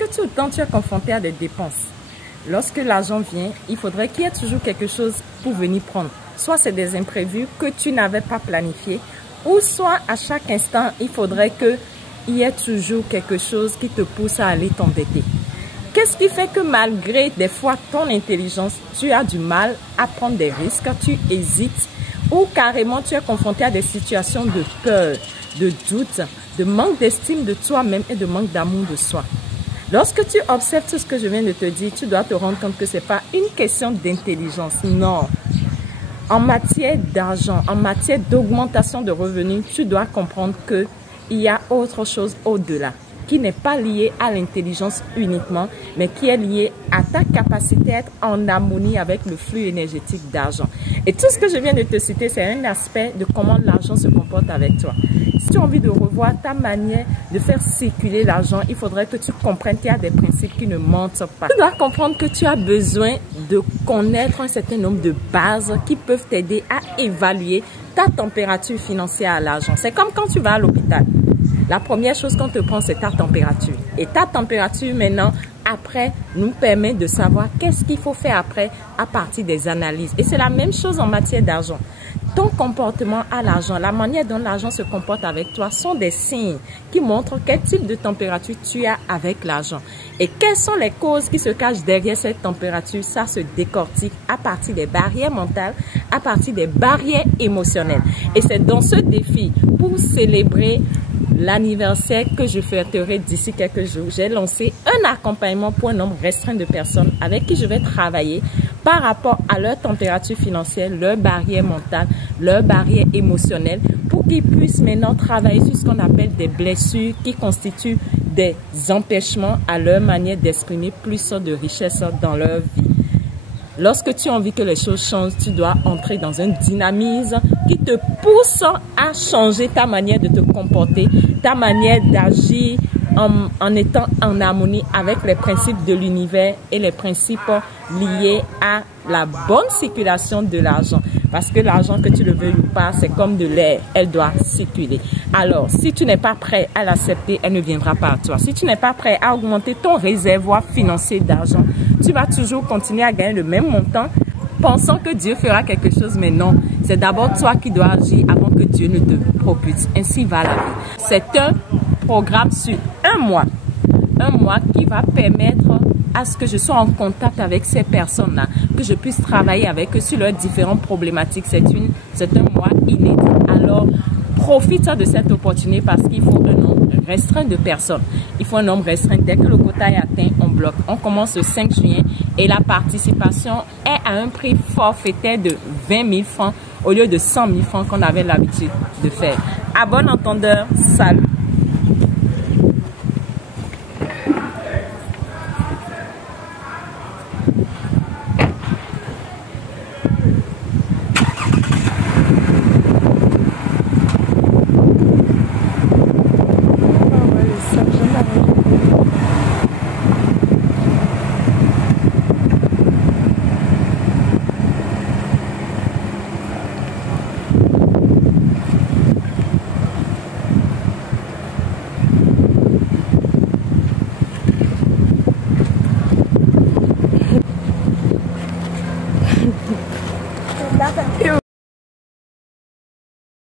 que tout le temps tu es confronté à des dépenses, lorsque l'argent vient, il faudrait qu'il y ait toujours quelque chose pour venir prendre. Soit c'est des imprévus que tu n'avais pas planifiés, ou soit à chaque instant, il faudrait qu'il y ait toujours quelque chose qui te pousse à aller t'endetter. Qu'est-ce qui fait que malgré des fois ton intelligence, tu as du mal à prendre des risques, tu hésites, ou carrément tu es confronté à des situations de peur, de doute, de manque d'estime de toi-même et de manque d'amour de soi? Lorsque tu observes tout ce que je viens de te dire, tu dois te rendre compte que ce n'est pas une question d'intelligence, non. En matière d'argent, en matière d'augmentation de revenus, tu dois comprendre qu'il y a autre chose au-delà, qui n'est pas lié à l'intelligence uniquement, mais qui est lié à ta capacité à être en harmonie avec le flux énergétique d'argent. Et tout ce que je viens de te citer, c'est un aspect de comment l'argent se comporte avec toi. Si tu as envie de revoir ta manière de faire circuler l'argent, il faudrait que tu comprennes qu'il y a des principes qui ne mentent pas. Tu dois comprendre que tu as besoin de connaître un certain nombre de bases qui peuvent t'aider à évaluer ta température financière à l'argent. C'est comme quand tu vas à l'hôpital. La première chose qu'on te prend, c'est ta température. Et ta température, maintenant, après, nous permet de savoir qu'est-ce qu'il faut faire après à partir des analyses. Et c'est la même chose en matière d'argent. Ton comportement à l'argent, la manière dont l'argent se comporte avec toi sont des signes qui montrent quel type de température tu as avec l'argent. Et quelles sont les causes qui se cachent derrière cette température? Ça se décortique à partir des barrières mentales, à partir des barrières émotionnelles. Et c'est dans ce défi, pour célébrer l'anniversaire que je fêterai d'ici quelques jours, j'ai lancé un accompagnement pour un nombre restreint de personnes avec qui je vais travailler par rapport à leur température financière, leur barrière mentale, leur barrière émotionnelle, pour qu'ils puissent maintenant travailler sur ce qu'on appelle des blessures qui constituent des empêchements à leur manière d'exprimer plus de richesse dans leur vie. Lorsque tu as envie que les choses changent, tu dois entrer dans un dynamisme qui te pousse à changer ta manière de te comporter, ta manière d'agir en étant en harmonie avec les principes de l'univers et les principes liés à la bonne circulation de l'argent. Parce que l'argent, que tu le veuilles ou pas, c'est comme de l'air, elle doit circuler. Alors, si tu n'es pas prêt à l'accepter, elle ne viendra pas à toi. Si tu n'es pas prêt à augmenter ton réservoir financier d'argent, tu vas toujours continuer à gagner le même montant, pensant que Dieu fera quelque chose, mais non. C'est d'abord toi qui dois agir avant que Dieu ne te propulse. Ainsi va la vie. C'est un programme sur un mois qui va permettre à ce que je sois en contact avec ces personnes-là, que je puisse travailler avec eux sur leurs différentes problématiques. C'est un mois inédit. Alors, profite de cette opportunité parce qu'il faut un nombre restreint de personnes. Il faut un nombre restreint. Dès que le quota est atteint, on bloque. On commence le 5 juin et la participation est à un prix forfaitaire de 20 000 francs au lieu de 100 000 francs qu'on avait l'habitude de faire. À bon entendeur, salut!